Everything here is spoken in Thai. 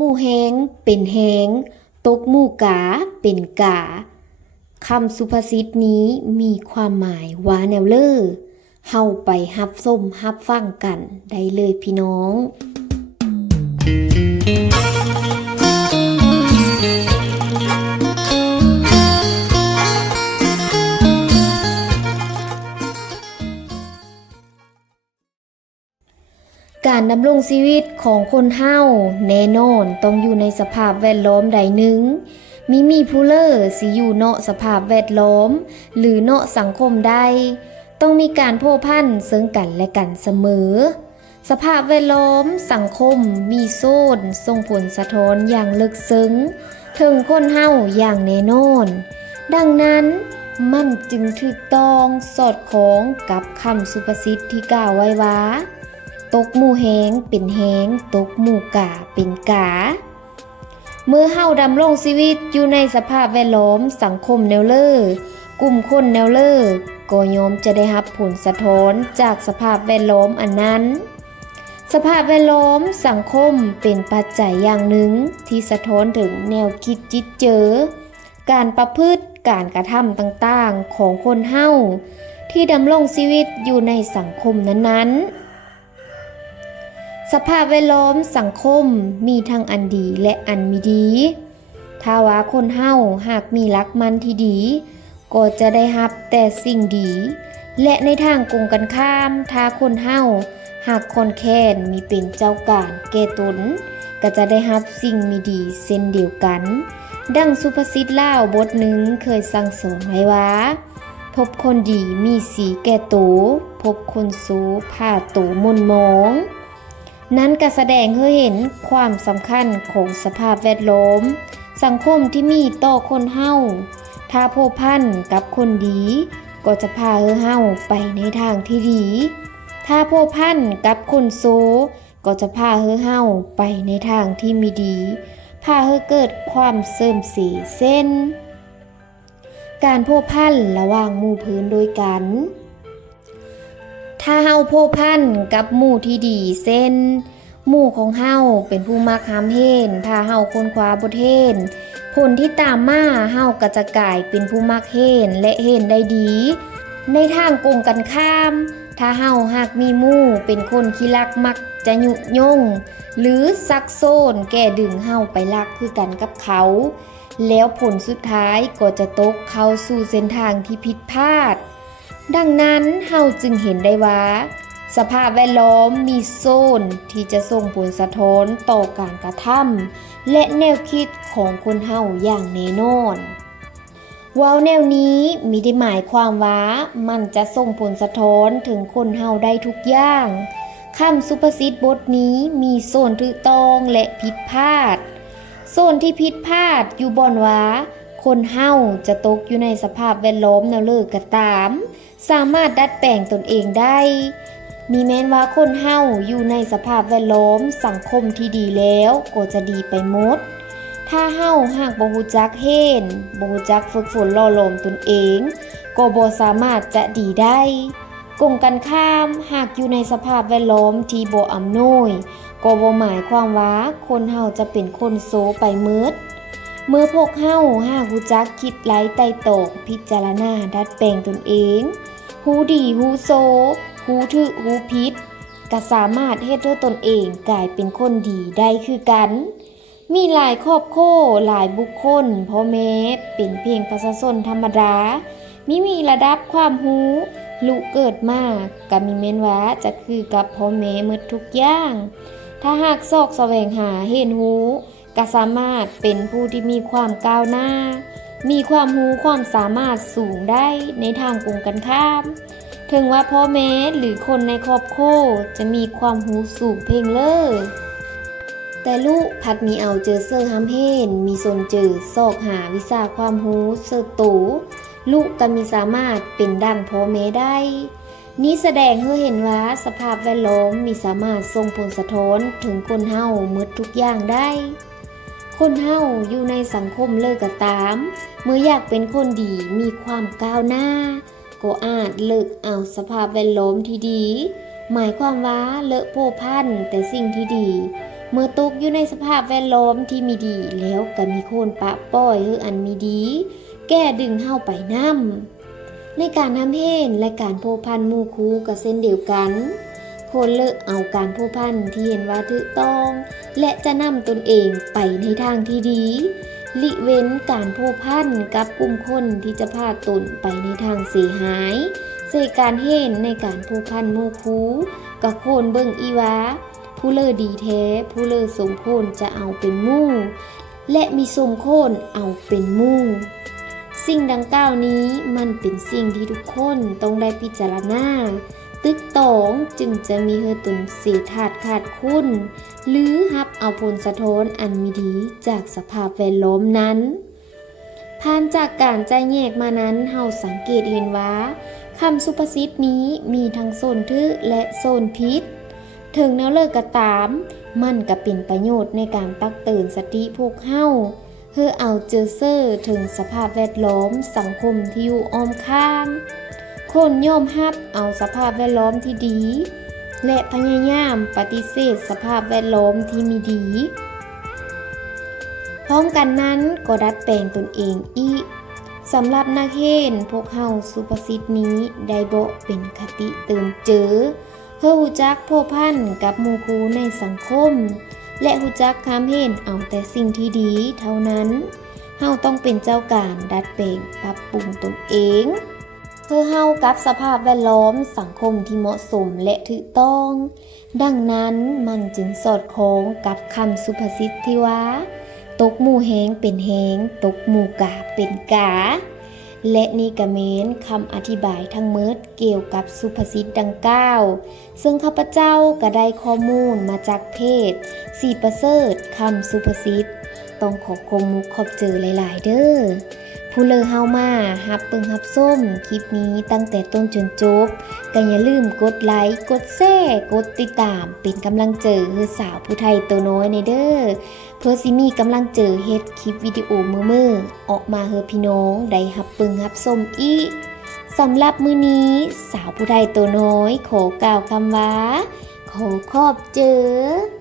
หมู่แหงเป็นแหงตกหมู่กาเป็นกาคำสุภาษิตนี้มีความหมายว่าแนวเลอเฮาไปฮับส้มฮับฟังกันได้เลยพี่น้องกา ดำรงชีวิตของคนเฮาแน่นอนต้องอยู่ในสภาพแวดล้อมใดหนึ่งมีมีผู้เลอสิอยู่เนาะสภาพแวดล้อม หรือเนาะสังคมใดต้องมีการโพพันซึ่งกันและกันเสมอ สภาพแวดล้อม สังคม มีโซนส่งผลสะท้อนอย่างลึกซึ้ง ถึงคนเฮาอย่างแน่นอน ดังนั้นมันจึงถูกต้องสอดคล้องกับคำสุภาษิตที่กล่าวไว้ว่า ตกหมู่แหงเป็นแหงตกหมู่กาเป็นกา เมื่อเฮาดำรงชีวิตอยู่ในสภาพแวดล้อมสังคมแนวเลอกลุ่มคนแนวเลอก็ยอมจะได้รับผลสะท้อนจากสภาพแวดล้อมอันนั้น สภาพแวดล้อมสังคมเป็นปัจจัยอย่างหนึ่งที่สะท้อนถึงแนวคิดจิตเจอ การประพฤติการกระทำต่างๆของคนเฮาที่ดำรงชีวิตอยู่ในสังคมนั้นๆ สภาพแวดล้อมสังคมมีทั้งอันดีและอันไม่ดี ถ้าว่าคนเฮาหากมีรักมันที่ดี ก็จะได้รับแต่สิ่งดี และในทางกงกันข้ามถ้าคนเฮาหากคนแค้นมีเป็นเจ้าการแก่ตนก็จะได้รับสิ่งมีดีเช่นเดียวกัน ดังสุภาษิตเล่าบทหนึ่งเคยสั่งสอนไว้ว่าพบคนดีมีสีแก่โตวพบคนสูผ้าโตวมนมอง นั้นก็แสดงให้เห็นความสำคัญของสภาพแวดล้อม สังคมที่มีต่อคนเฮาถ้าโพบพันกับคนดี ก็จะพาเฮาไปในทางที่ดี ถ้าโพบพันกับคนโซก็จะพาเฮาไปในทางที่มีดี พาเฮาเกิดความเสื่อมเสียเส้น การโพบพันระหว่างหมู่พื้นโดยกัน ถ้าเฮาโพพันกับหมู่ที่ดีเส้น หมู่ของเฮาเป็นผู้มักหามเฮนถ้าเฮาคนขวาบทเฮนผลที่ตามมาเฮาก็จะกลายเป็นผู้มักเฮนและเฮนได้ดี ในทางกงกันข้าม ถ้าเฮาหากมีหมู่เป็นคนขี้ลักมักจะยุยง หรือซักโซนแก่ดึงเฮาไปลักคือกันกับเขา แล้วผลสุดท้ายก็จะตกเข้าสู่เส้นทางที่ผิดพลาด ดังนั้นเฮาจึงเห็นได้ว่า สภาพแวดล้อมมีโซนที่จะส่งผลสะท้อนต่อการกระทำและแนวคิดของคนเฮาอย่างแน่นอนว้าแนวนี้มีได้หมายความว่ามันจะส่งผลสะท้อนถึงคนเฮาได้ทุกอย่างคำสุภาษิตบทนี้มีโซนถูกต้องและผิดพลาด โซนที่ผิดพลาดอยู่บอนว่าคนเฮาจะตกอยู่ในสภาพแวดล้อมแนวเลิกก็ตาม สามารถดัดแปลงตนเองได้ มีแม้นว่าคนเฮาอยู่ในสภาพแวดล้อมสังคมที่ดีแล้วก็จะดีไปหมด ถ้าเฮาหากบ่ฮู้จักเฮ็นบ่ฮู้จักฝึกฝนล่อหลอมตนเอง ก็บ่สามารถจะดีได้กงกันข้ามหากอยู่ในสภาพแวดล้อมที่บ่อำนวยก็บ่หมายความว่าคนเฮาจะเป็นคนโซไปมืดเมื่อพวกเฮาหากรู้จักคิดไล่ไต่ตองพิจารณาดัดแปลงตนเอง หูดีหูโซหูถึกหูพิษก็สามารถเฮ็ดให้ตนเองกลายเป็นคนดีได้คือกัน มีหลายครอบโคหลายบุคคลพ่อแม่เป็นเพียงประชาชนธรรมดามีมีระดับความหูลูกเกิดมากก็มีเม้นว่าจะคือกับพ่อแม่หมดทุกอย่าง ถ้าหากซอกแสวงหาเห็นหูก็สามารถเป็นผู้ที่มีความก้าวหน้า มีความรู้ความสามารถสูงได้ในทางกงกันข้าม ถึงว่าพ่อแม่หรือคนในครอบครัวจะมีความหูสูงเพ่งเลิศแต่ลูกพัดมีเอาเจอเซอร์ฮัมเพนมีสนเจอซอกหาวิชาความหูเซอร์ตูลูกก็มีสามารถเป็นดังพ่อแม่ได้ นี้แสดงให้เห็นว่าสภาพแวดล้อมมีสามารถส่งผลสะท้อนถึงคนเฮาหมดทุกอย่างได้ คนเฮาอยู่ในสังคมเลิกก็ตาม เมื่ออยากเป็นคนดีมีความก้าวหน้า ก็อาจเลิกเอาสภาพแวดล้อมที่ดี หมายความว่าเลอะโพพันแต่สิ่งที่ดี เมื่อตกอยู่ในสภาพแวดล้อมที่มีดีแล้วก็มีคนปะป้อยคืออันมีดี แก้ดึงเฮาไปนํในการทำเพศและการโพพันมูคูก็เส้นเดียวกัน คนเลิกเอาการโพพันที่เห็นว่าถูกต้อง และจะนำตนเองไปในทางที่ดีลิเว้นการโพพันกับกลุ่มคนที่จะพาตนไปในทางเสียหายเสยการเห็นในการโพพันหมู่คูกับโคนเบิ่งอีวาผู้เลอดีแท้ ผู้เลอสมโคนจะเอาเป็นมู่ และมีสมโคนเอาเป็นมู่สิ่งดังกล่าวนี้มันเป็นสิ่งที่ทุกคนต้องได้พิจารณา ตึกตองจึงจะมีเฮอตุนเสียถาดขาดคุณหรือฮับเอาผลสะท้อนอันมีดีจากสภาพแวดล้อมนั้นผ่านจากการใจแยกมานั้นเฮาสังเกตเห็นว่าคำสุภาษิตนี้มีทั้งโซนทึและโซนพิษ ถึงแนวเลิกกระตาม มันก็เป็นประโยชน์ในการตักเตือนสติพวกเฮาเพื่อเอาเจอเซอร์ถึงสภาพแวดล้อมสังคมที่อยู่อ้อมข้าง คนย่อมฮับเอาสภาพแวดล้อมที่ดี และพยายามปฏิเสธสภาพแวดล้อมที่มีดี พร้อมกันนั้นก็ดัดแปลงตนเองอีกสำหรับนักเห็นพวกเฮาสุภาษิตนี้ได้บอกเป็นคติเติมเจอเพื่อหูจักโพวพันกับมูคูในสังคม และหูจักคำเห็นเอาแต่สิ่งที่ดีเท่านั้น เฮาต้องเป็นเจ้าการดัดแปลงปรับปรุงตนเอง เพื่อเฮากับสภาพแวดล้อมสังคมที่เหมาะสมและถูกต้อง ดังนั้นมันจึงสอดคล้องกับคำสุภาษิตที่ว่า ตกหมู่แหงเป็นแหงตกหมู่กาเป็นกา และนี่ก็เมนคำอธิบายทั้งหมดเกี่ยวกับสุภาษิตดังกล่าว ซึ่งข้าพเจ้าก็ได้ข้อมูลมาจากเพจสีประเสริฐคำสุภาษิตต้องขอบคมมุกขอบเจอหลาย ๆ เด้อ ผู้เลอเฮามาฮับเปิงฮับส้ม คลิปนี้ตั้งแต่ต้นจนจบก็อย่าลืมกดไลค์ กดแชร์กดติดตาม เป็นกำลังเจอคือสาวผู้ไทยตัวน้อยในเด้อเพื่อสิมีกำลังเจอเฮ็ดคลิปวิดีโอมือมือออกมาเฮอพี่น้องได้ฮับเปิงฮับส้มอีสำหรับมือนี้สาวผู้ไทยตัวน้อย ขอกล่าวคำว่าขอขอบเจอ